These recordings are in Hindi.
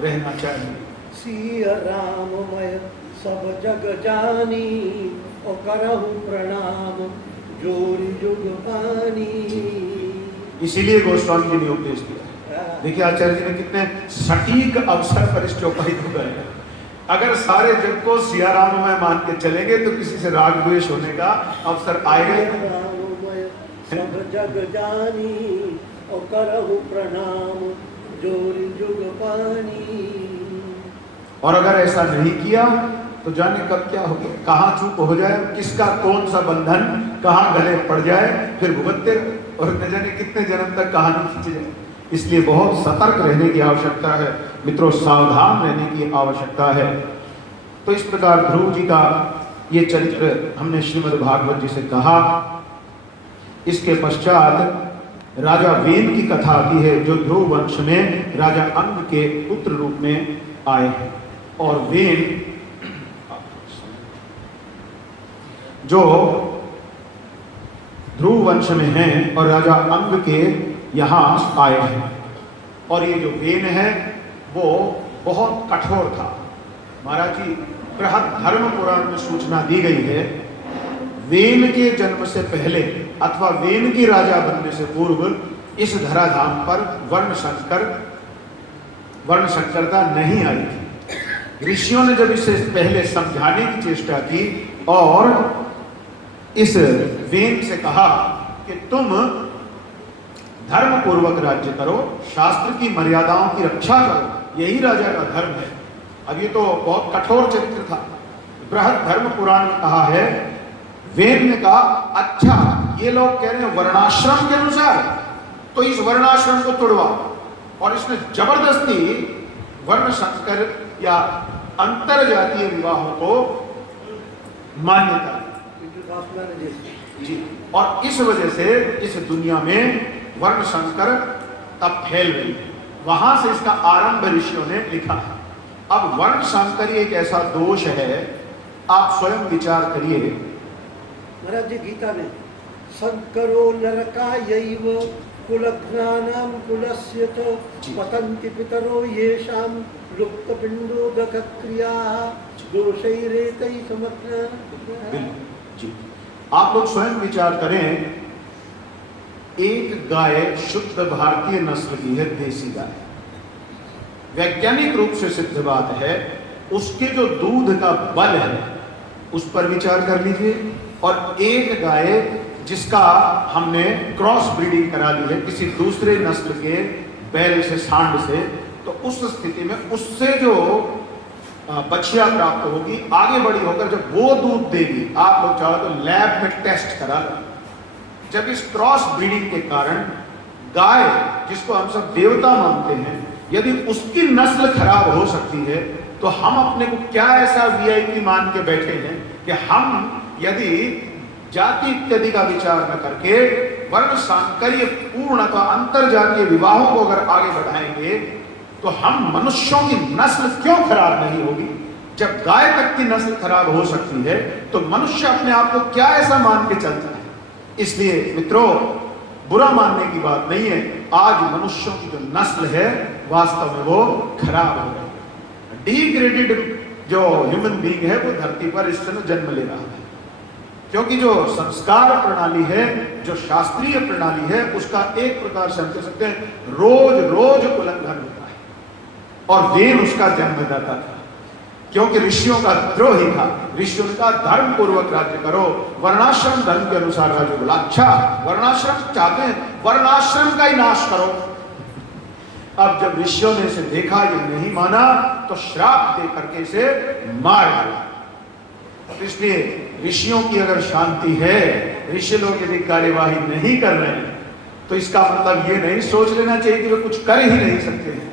रहना चाहिए। सिया राममय सब जग जानी, और करहु प्रणाम जोरि जुग पानी। इसीलिए गोस्वामी जी ने उपदेश दिया। देखिए आचार्य जी ने कितने सटीक अवसर पर इस चौपाई को गए। अगर सारे जग को सिया राममय मान के चलेंगे तो किसी से राग द्वेष होने का अवसर आएगा ही नहीं। राममय सब जग जानी, और करहु प्रणाम जोरि जुग पानी। और अगर ऐसा नहीं किया तो जाने कब क्या हो गया, कहाँ चूक हो जाए, किसका कौन सा बंधन कहाँ गले पड़ जाए, फिर भुगतते और न जाने कितने जन्म तक कहानी खींच जाए। इसलिए बहुत सतर्क रहने की आवश्यकता है मित्रों, सावधान रहने की आवश्यकता है। तो इस प्रकार ध्रुव जी का ये चरित्र हमने श्रीमद् भागवत जी से कहा। इसके पश्चात राजा वेन की कथा आती है, जो ध्रुव वंश में राजा अंग के पुत्र रूप में आए हैं। और वेन जो ध्रुव वंश में हैं और राजा अंग के यहाँ आए हैं। और ये जो वेन है वो बहुत कठोर था। महाराज जी बृहद धर्म पुराण में सूचना दी गई है, वेन के जन्म से पहले अथवा वेन की राजा बनने से पूर्व इस धराधाम पर वर्ण संकरता नहीं आई थी। ऋषियों ने जब इसे पहले समझाने की चेष्टा की और इस वेन से कहा कि तुम धर्म पूर्वक राज्य करो, शास्त्र की मर्यादाओं की रक्षा करो, यही राजा का धर्म है। अब ये तो बहुत कठोर चरित्र था। बृहद धर्म पुराण में कहा है, वेन ने कहा अच्छा ये लोग कह रहे हैं वर्णाश्रम के अनुसार, तो इस वर्णाश्रम को तोड़वाओ। और इसने जबरदस्ती वर्ण संकर या अंतर जातीय विवाहों को मान्यता जी। और इस वजह से इस दुनिया में वर्ण संकर तब फैल गई। वहां से इसका आरंभ ऋषियों ने लिखा है। अब वर्ण संकर एक ऐसा दोष है, आप स्वयं विचार करिए। महाराज जी गीता में संकरो नरकायैव कुलघ्नानां कुलस्य च पतन्ति पितरो येषां लुप्तपिण्डोदकक्रिया दोषैरेतैः समग्र। जी आप लोग स्वयं विचार करें, एक गाय शुद्ध भारतीय नस्ल की है, देसी गाय, वैज्ञानिक रूप से सिद्ध बात है। उसके जो दूध का बल है उस पर विचार कर लीजिए। और एक गाय जिसका हमने क्रॉस ब्रीडिंग करा दी है किसी दूसरे नस्ल के बैल से, सांड से, तो उस स्थिति में उससे जो बछिया प्राप्त होगी, आगे बड़ी होकर जब वो दूध देगी, आप लोग चाहो तो लैब में टेस्ट करा लो। जब इस क्रॉस ब्रीडिंग के कारण गाय, जिसको हम सब देवता मानते हैं, यदि उसकी नस्ल खराब हो सकती है, तो हम अपने को क्या ऐसा वीआईपी मान के बैठे हैं कि हम यदि जाति इत्यादि का विचार न करके वर्ण सांकर्य पूर्णतः अंतर जातीय विवाहों को अगर आगे बढ़ाएंगे तो हम मनुष्यों की नस्ल क्यों खराब नहीं होगी। जब गाय तक की नस्ल खराब हो सकती है तो मनुष्य अपने आप को क्या ऐसा मान के चलता है। इसलिए मित्रों, बुरा मानने की बात नहीं है, आज मनुष्यों की जो नस्ल है वास्तव में वो खराब हो गई। डिग्रेडेड जो ह्यूमन बीइंग है वो धरती पर इस समय जन्म ले रहा है, क्योंकि जो संस्कार प्रणाली है, जो शास्त्रीय प्रणाली है, उसका एक प्रकार से हम कह सकते हैं रोज रोज उल्लंघन होता है। और वेन उसका जन्मदाता था, क्योंकि ऋषियों का द्रोही था। ऋषियों ने कहा धर्म पूर्वक राज्य करो, वर्णाश्रम धर्म के अनुसार राज्य। बोला अच्छा वर्णाश्रम चाहते हैं, वर्णाश्रम का ही नाश करो। अब जब ऋषियों ने इसे देखा, ये नहीं माना, तो श्राप दे करके इसे मार डाला। इसलिए ऋषियों की अगर शांति है, ऋषि लोग यदि कार्यवाही नहीं कर रहे हैं, तो इसका मतलब ये नहीं सोच लेना चाहिए कि वे कुछ कर ही नहीं सकते हैं।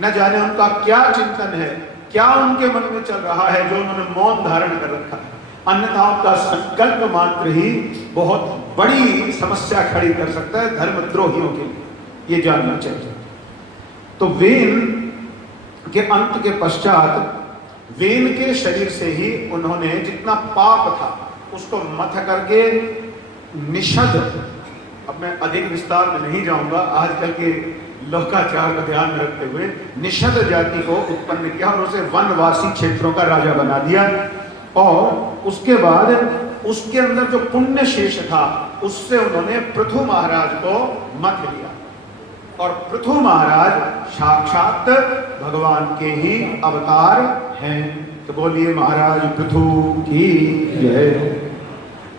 न जाने उनका क्या चिंतन है, क्या उनके मन में चल रहा है जो उन्होंने मौन धारण कर रखा है। अन्यथा उनका संकल्प मात्र ही बहुत बड़ी समस्या खड़ी कर सकता है धर्मद्रोहियों के लिए, ये जानना चाहिए। तो वेन के अंत के पश्चात वेन के शरीर से ही उन्होंने जितना पाप था उसको मथ करके निषद, अब मैं अधिक विस्तार में नहीं जाऊंगा, आजकल के लोकाचार को ध्यान में रखते हुए निषद जाति को उत्पन्न किया और उसे वनवासी क्षेत्रों का राजा बना दिया। और उसके बाद उसके अंदर जो पुण्य शेष था उससे उन्होंने पृथु महाराज को मत लिया। और पृथु महाराज साक्षात भगवान के ही अवतार हैं। तो बोलिए महाराज पृथु की जय।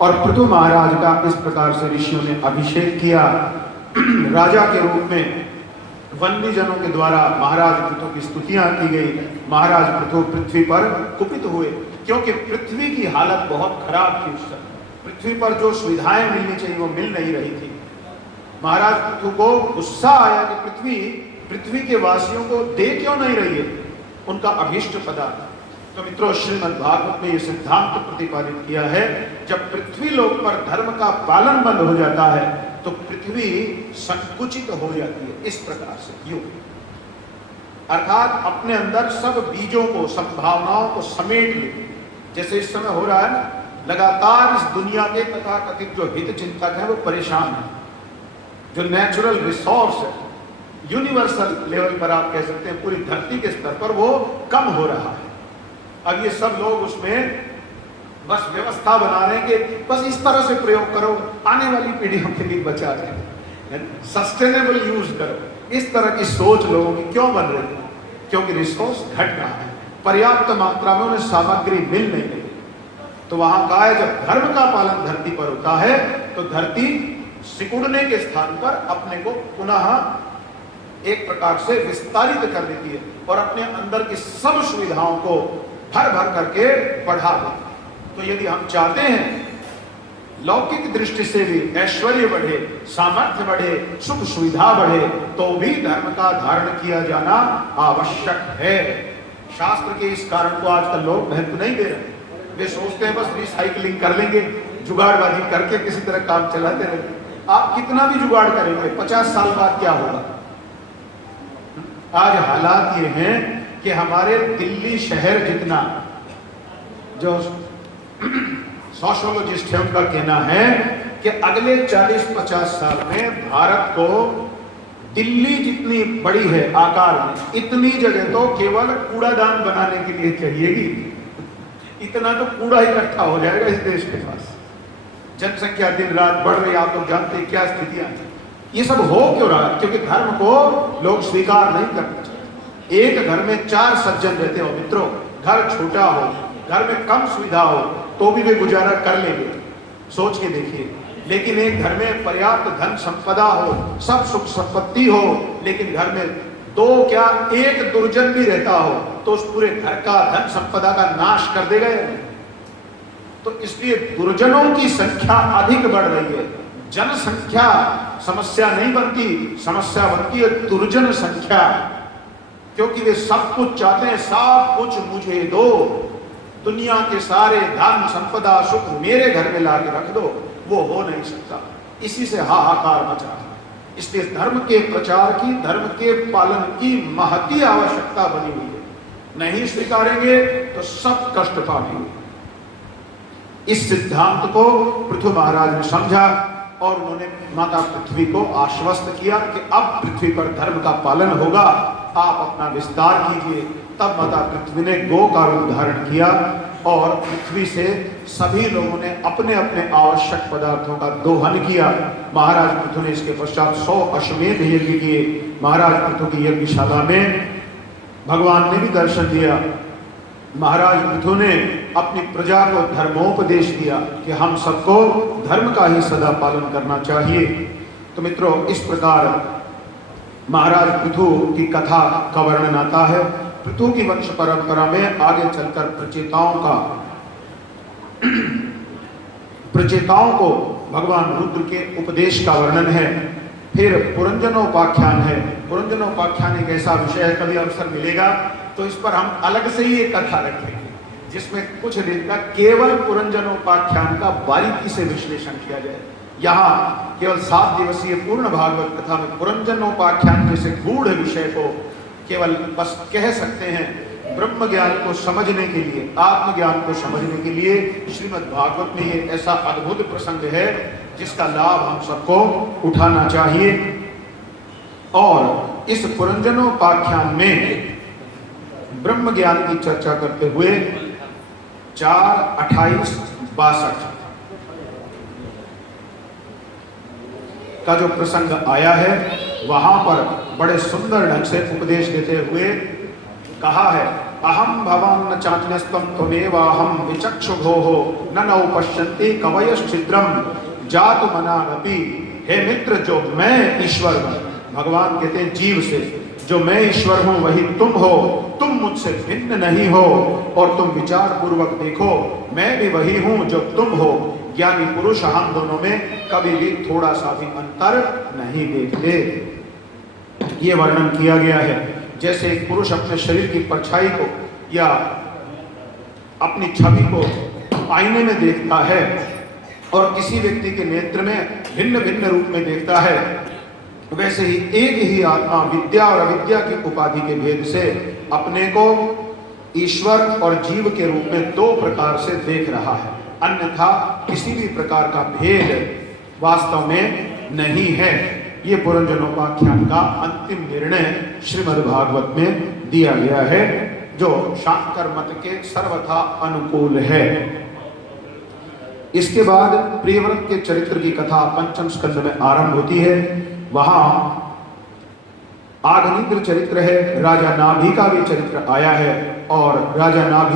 और पृथु महाराज का इस प्रकार से ऋषियों ने अभिषेक किया। राजा के रूप में वन्य जनों के द्वारा महाराज पृथु की स्तुतियां की गई। महाराज पृथु पृथ्वी पर कुपित हुए क्योंकि पृथ्वी की हालत बहुत खराब थी उस समय। पृथ्वी पर जो सुविधाएं मिलनी चाहिए वो मिल नहीं रही थी। महाराज पृथु को गुस्सा आया कि पृथ्वी के वासियों को दे क्यों नहीं रही है उनका अभीष्ट पदार्थ। तो मित्रों, श्रीमद् भागवत में यह सिद्धांत प्रतिपादित किया है, जब पृथ्वी लोक पर धर्म का पालन बंद हो जाता है तो पृथ्वी संकुचित हो जाती है। इस प्रकार से यूं अर्थात अपने अंदर सब बीजों को, संभावनाओं को समेट ले। जैसे इस समय हो रहा है ना, लगातार इस दुनिया के तथाकथित जो हित चिंतक है वो परेशान है। जो नेचुरल रिसोर्स है यूनिवर्सल लेवल पर आप कह सकते हैं पूरी धरती के स्तर पर वो कम हो रहा है। अब ये सब लोग उसमें बस व्यवस्था बना रहे हैं कि बस इस तरह से प्रयोग करो, आने वाली पीढ़ियों के लिए बचा रहे, सस्टेनेबल यूज करो। इस तरह की सोच लोगों की क्यों बन रही है? क्योंकि रिसोर्स घट रहा है, पर्याप्त मात्रा में उन्हें सामग्री मिल नहीं रही। तो वहां कहा है जब धर्म का पालन धरती पर होता है तो धरती सिकुड़ने के स्थान पर अपने को पुनः एक प्रकार से विस्तारित कर देती है और अपने अंदर की सब सुविधाओं को भर भर करके बढ़ा देती है। तो यदि हम चाहते हैं लौकिक दृष्टि से भी ऐश्वर्य बढ़े, सामर्थ्य बढ़े, सुख सुविधा बढ़े, तो भी धर्म का धारण किया जाना आवश्यक है। शास्त्र के इस कारण को आजकल लोग महत्व नहीं दे रहे। वे सोचते हैं बस रिसाइकलिंग कर लेंगे, जुगाड़बाजी करके किसी तरह काम चलाते रहेंगे। आप कितना भी जुगाड़ करेंगे 50 साल बाद क्या होगा? आज हालात ये हैं कि हमारे दिल्ली शहर जितना, जो सोशियोलॉजिस्ट है उनका कहना है कि अगले 40-50 साल में भारत को दिल्ली जितनी बड़ी है आकार में, इतनी जगह तो केवल कूड़ादान बनाने के लिए चाहिएगी। इतना तो कूड़ा इकट्ठा हो जाएगा इस देश के पास। जनसंख्या दिन रात बढ़ रही, आप लोग जानते हैं क्या स्थितियां हैं। ये सब हो क्यों रहा है? क्योंकि धर्म को लोग स्वीकार नहीं करना चाहते। एक घर में 4 सज्जन रहते हो मित्रों, घर छोटा हो, घर में कम सुविधा हो तो भी वे गुजारा कर लेंगे, सोच के देखिए। लेकिन एक घर में पर्याप्त धन संपदा हो, सब सुख संपत्ति हो, लेकिन घर में 2 क्या 1 दुर्जन भी रहता हो तो उस पूरे घर का धन संपदा का नाश कर देगा। तो इसलिए दुर्जनों की संख्या अधिक बढ़ रही है। जनसंख्या समस्या नहीं बनती, समस्या बनती है दुर्जन संख्या, क्योंकि वे सब कुछ चाहते हैं, सब कुछ मुझे दो, दुनिया के सारे धन संपदा सुख मेरे घर में ला के रख दो। वो हो नहीं सकता। इसी से हाहाकार मच रहा है। इसलिए धर्म के प्रचार की, धर्म के पालन की महती आवश्यकता बनी हुई है। नहीं स्वीकारेंगे तो सब कष्ट पाएंगे। इस सिद्धांत को पृथु महाराज ने समझा और उन्होंने माता पृथ्वी को आश्वस्त किया कि अब पृथ्वी पर धर्म का पालन होगा, आप अपना विस्तार कीजिए। तब माता पृथ्वी ने गो का रूप धारण किया और पृथ्वी से सभी लोगों ने अपने अपने आवश्यक पदार्थों का दोहन किया। महाराज पृथु ने इसके पश्चात 100 अश्वमेध यज्ञ किए। महाराज पृथु की यज्ञशाला में भगवान ने भी दर्शन दिया। महाराज पृथु ने अपनी प्रजा को धर्मोपदेश दिया कि हम सबको धर्म का ही सदा पालन करना चाहिए। तो मित्रों, इस प्रकार महाराज पृथु की कथा का वर्णन आता है। पृथु की वंश परंपरा में आगे चलकर प्रचेताओं को भगवान रुद्र के उपदेश का वर्णन है। फिर पुरंजनोपाख्यान है। पुरंजनोपाख्यान एक ऐसा विषय है, कभी अवसर मिलेगा तो इस पर हम अलग से ही एक कथा रखेंगे, जिसमें कुछ दिन का केवल पुरंजनोपाख्यान का बारीकी से विश्लेषण किया जाए। यहाँ केवल 7 दिवसीय पूर्ण भागवत कथा में पुरंजनोपाख्यान जैसे गूढ़ विषय को केवल बस कह सकते हैं। ब्रह्म ज्ञान को समझने के लिए, आत्मज्ञान को समझने के लिए श्रीमद् भागवत में ये ऐसा अद्भुत प्रसंग है जिसका लाभ हम सबको उठाना चाहिए। और इस पुरंजनोपाख्यान में ब्रह्म ज्ञान की चर्चा करते हुए 4:28-62 का जो प्रसंग आया है, वहां पर बड़े सुंदर ढंग से उपदेश देते हुए कहा है, अहम भवान न चान्यस्तम त्वमेवाहम विचक्षुभोः न नौ पश्यन्ति कवयश्छिद्रम जातु मनारपि। हे मित्र, जो मैं ईश्वर हूं, भगवान कहते हैं जीव से, जो मैं ईश्वर हूं वही तुम हो, तुम मुझसे भिन्न नहीं हो, और तुम विचार पूर्वक देखो, मैं भी वही हूं जो तुम हो। ज्ञानी पुरुष हम दोनों में कभी भी थोड़ा सा भी अंतर नहीं देखते। ये वर्णन किया गया है। जैसे एक पुरुष अपने शरीर की परछाई को या अपनी छवि को आईने में देखता है और किसी व्यक्ति के नेत्र में भिन्न भिन्न रूप में देखता है, वैसे ही एक ही आत्मा विद्या और अविद्या की उपाधि के भेद से अपने को ईश्वर और जीव के रूप में दो प्रकार से देख रहा है, अन्यथा किसी भी प्रकार का भेद वास्तव में नहीं है। ये पुरंजनोपाख्यान का अंतिम निर्णय श्रीमद् भागवत में दिया गया है, जो शांकर मत के सर्वथा अनुकूल है। इसके बाद प्रियव्रत के चरित्र की कथा पंचम स्कंद में आरंभ होती है। वहां आघनिद्र चरित्र है, राजा नाभि का भी चरित्र आया है, और राजा नाभि